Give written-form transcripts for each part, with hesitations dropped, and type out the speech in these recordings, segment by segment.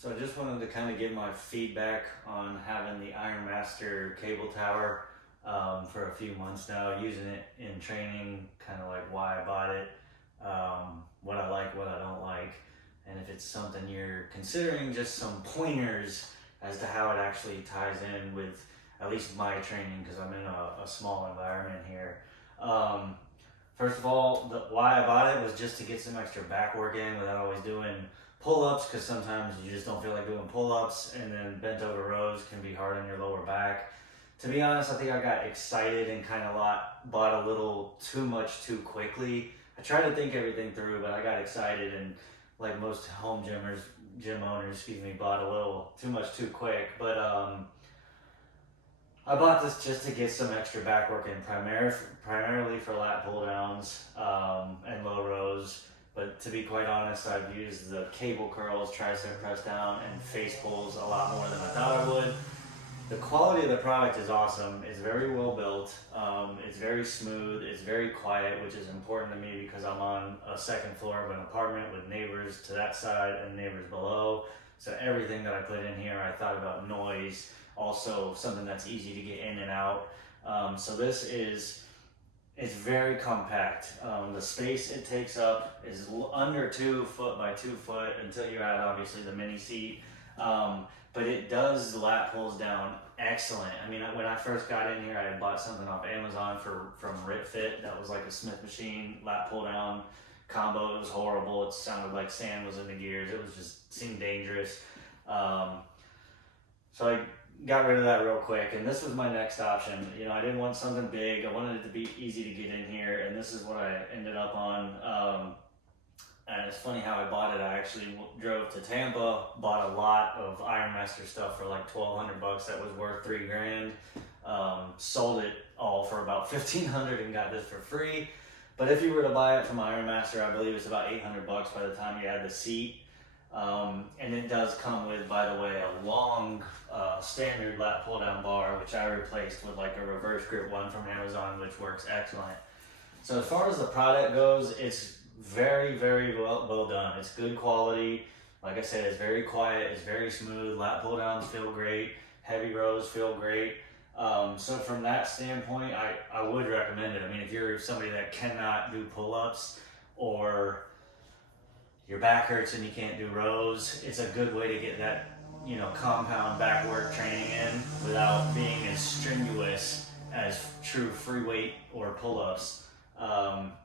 So I just wanted to kind of give my feedback on having the Ironmaster cable tower for a few months now, using it in training, kind of like why I bought it, what I like, what I don't like, and if it's something you're considering, just some pointers as to how it actually ties in with at least my training, because I'm in a small environment here. Um, First of all, why I bought it was just to get some extra back work in without always doing pull-ups, because sometimes you just don't feel like doing pull-ups, and then bent over rows can be hard on your lower back. To be honest, I think I got excited and kind of bought a little too much too quickly. I tried to think everything through, but I got excited and, like most gym owners, excuse me, bought a little too much too quick. But I bought this just to get some extra back work in, primarily for lat pull downs and low rows. But to be quite honest, I've used the cable curls, tricep press down, and face pulls a lot more than I thought I would. The quality of the product is awesome. It's very well built. It's very smooth. It's very quiet, which is important to me because I'm on a second floor of an apartment with neighbors to that side and neighbors below. So everything that I put in here, I thought about noise. Also, something that's easy to get in and out. So this is, it's very compact. The space it takes up is under 2 foot by 2 foot until you add obviously the mini seat. But it does lat pulls down excellent. I mean, when I first got in here, I had bought something off Amazon from RipFit that was like a Smith machine lat pull down combo. It was horrible. It sounded like sand was in the gears. It was just seemed dangerous. So I got rid of that real quick, and this was my next option. You know, I didn't want something big. I wanted it to be easy to get in here, and this is what I ended up on. And it's funny how I bought it. I actually drove to Tampa, bought a lot of Ironmaster stuff for like $1,200 that was worth $3,000. Sold it all for about $1,500 and got this for free. But if you were to buy it from Ironmaster, I believe it's about $800 by the time you add the seat. And it does come with, by the way, a long standard lat pull down bar, which I replaced with like a reverse grip one from Amazon, which works excellent. So as far as the product goes, it's very well done. It's good quality. Like I said, it's very quiet, it's very smooth. Lat pull downs feel great, heavy rows feel great. So from that standpoint, I would recommend it. I mean, if you're somebody that cannot do pull-ups, or your back hurts and you can't do rows, it's a good way to get that, you know, compound back work training in without being as strenuous as true free weight or pull-ups.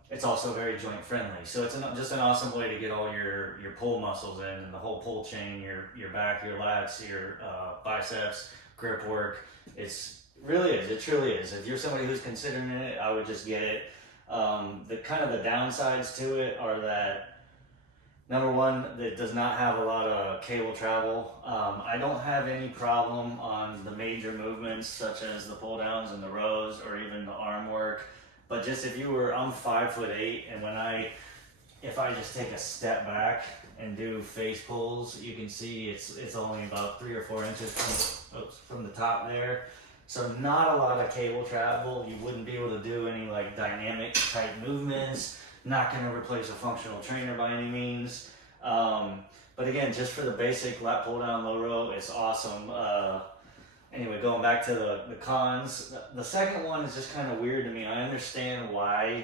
It's also very joint friendly, so it's just an awesome way to get all your pull muscles in, and the whole pull chain, your back, your lats, your biceps, grip work. It truly is. If you're somebody who's considering it, I would just get it. The kind of the downsides to it are that, number one, it does not have a lot of cable travel. I don't have any problem on the major movements such as the pull downs and the rows or even the arm work. But just if I'm 5'8", and if I just take a step back and do face pulls, you can see it's only about 3 or 4 inches from the top there. So not a lot of cable travel. You wouldn't be able to do any like dynamic type movements. Not going to replace a functional trainer by any means. But again, just for the basic lat pull down low row, it's awesome. Anyway, going back to the cons, the second one is just kind of weird to me. I understand why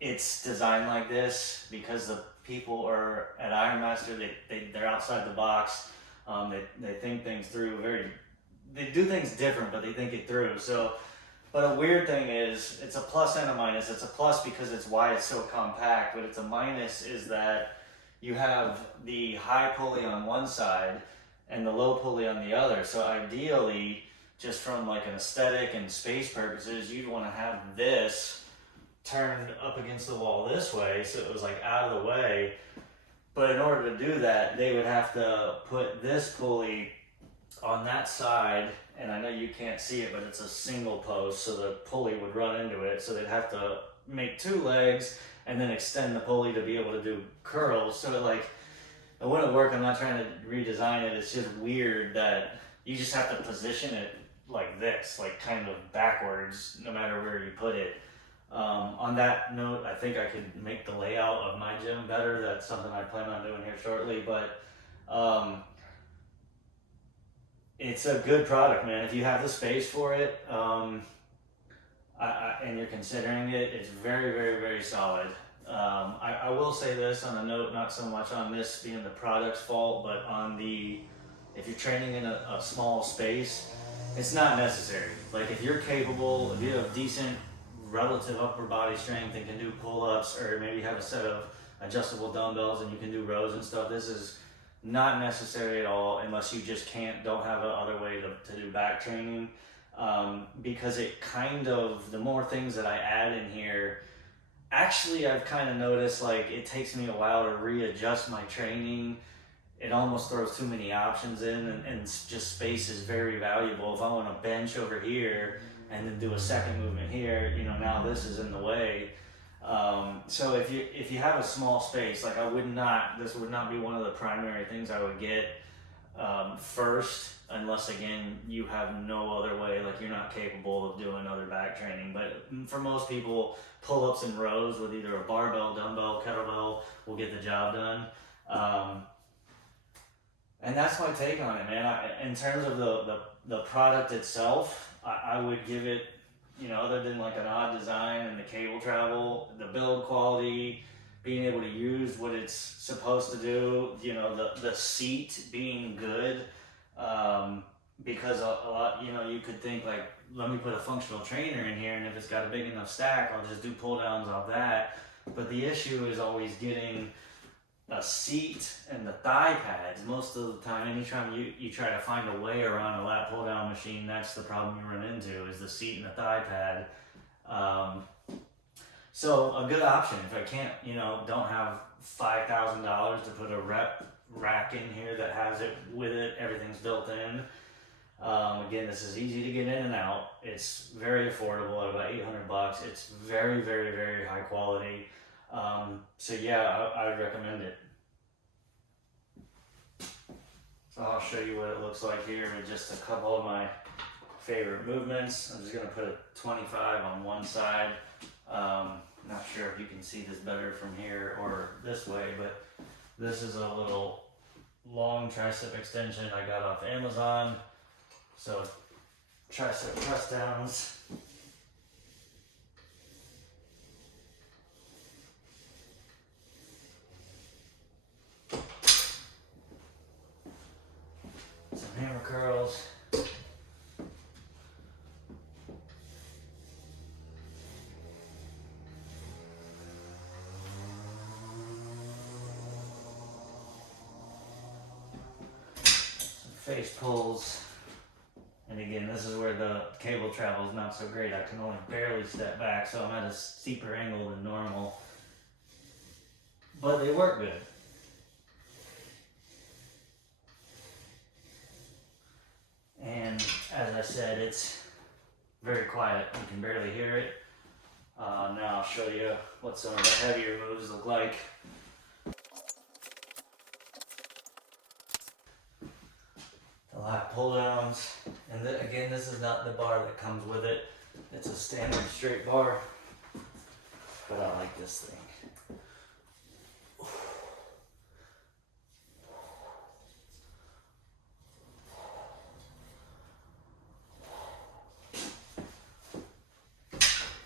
it's designed like this, because the people are at Ironmaster, they're outside the box. They think things through they do things different, but they think it through. So, but a weird thing is, it's a plus and a minus. It's a plus because it's why it's so compact, but it's a minus is that you have the high pulley on one side and the low pulley on the other. So ideally, just from like an aesthetic and space purposes, you'd want to have this turned up against the wall this way, so it was like out of the way. But in order to do that, they would have to put this pulley on that side, and I know you can't see it, but it's a single post, so the pulley would run into it. So they'd have to make 2 legs and then extend the pulley to be able to do curls. So it wouldn't work. I'm not trying to redesign it. It's just weird that you just have to position it like this, like kind of backwards, no matter where you put it. On that note, I think I could make the layout of my gym better. That's something I plan on doing here shortly. But It's a good product, man. If you have the space for it, and you're considering it, it's very, very, very solid. I will say this on a note, not so much on this being the product's fault, but on the, if you're training in a small space, it's not necessary. Like if you're capable, if you have decent relative upper body strength and can do pull-ups, or maybe have a set of adjustable dumbbells and you can do rows and stuff, this is not necessary at all unless you just don't have another way to do back training. Because it kind of, the more things that I add in here, actually I've kind of noticed like it takes me a while to readjust my training. It almost throws too many options in, and just space is very valuable. If I want to bench over here and then do a second movement here, you know, now this is in the way. So if you have a small space, like this would not be one of the primary things I would get first, unless again you have no other way, like you're not capable of doing other back training. But for most people, pull-ups and rows with either a barbell, dumbbell, kettlebell will get the job done. And that's my take on it, man. In terms of the product itself, I would give it, you know, other than like an odd design and the cable travel, the build quality, being able to use what it's supposed to do, you know, the seat being good, because a lot, you know, you could think like, let me put a functional trainer in here, and if it's got a big enough stack, I'll just do pull downs off that. But the issue is always getting a seat and the thigh pads. Most of the time, anytime you try to find a way around a lat pull down machine, that's the problem you run into, is the seat and the thigh pad. So a good option, if I can't, you know, don't have $5,000 to put a rep rack in here that has it with it, everything's built in. Again, this is easy to get in and out. It's very affordable at about $800. It's very, very, very high quality. So yeah, I would recommend it. So I'll show you what it looks like here with just a couple of my favorite movements. I'm just gonna put a 25 on one side. Not sure if you can see this better from here or this way, but this is a little long tricep extension I got off Amazon. So tricep press downs. Some hammer curls. Face pulls, and again, this is where the cable travel is not so great. I can only barely step back, so I'm at a steeper angle than normal, but they work good. And as I said, it's very quiet. You can barely hear it. Now I'll show you what some of the heavier moves look like. Lat pull downs, and again, this is not the bar that comes with it. It's a standard straight bar, but I like this thing.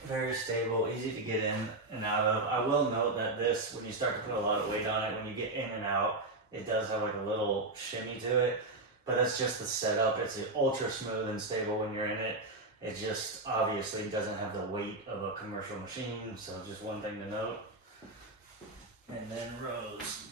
Very stable, easy to get in and out of. I will note that this, when you start to put a lot of weight on it, when you get in and out, it does have like a little shimmy to it. But that's just the setup. It's ultra smooth and stable when you're in it. It just obviously doesn't have the weight of a commercial machine, so just one thing to note. And then rows.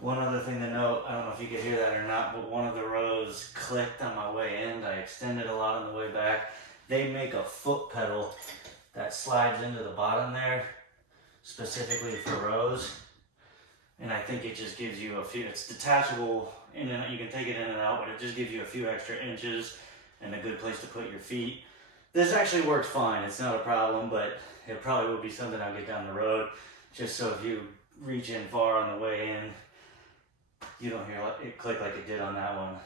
One other thing to note, I don't know if you could hear that or not, but one of the rows clicked on my way in. I extended a lot on the way back. They make a foot pedal that slides into the bottom there, specifically for rows. And I think it just gives you a few, it's detachable in and out, you can take it in and out, but it just gives you a few extra inches and a good place to put your feet. This actually works fine, it's not a problem, but it probably will be something I'll get down the road, just so if you reach in far on the way in. You don't hear it click like it did on that one.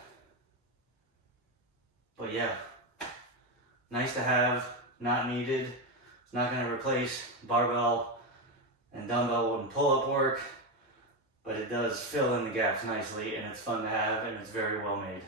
But yeah, nice to have, not needed. It's not going to replace barbell and dumbbell and pull-up work, but it does fill in the gaps nicely, and it's fun to have, and it's very well made.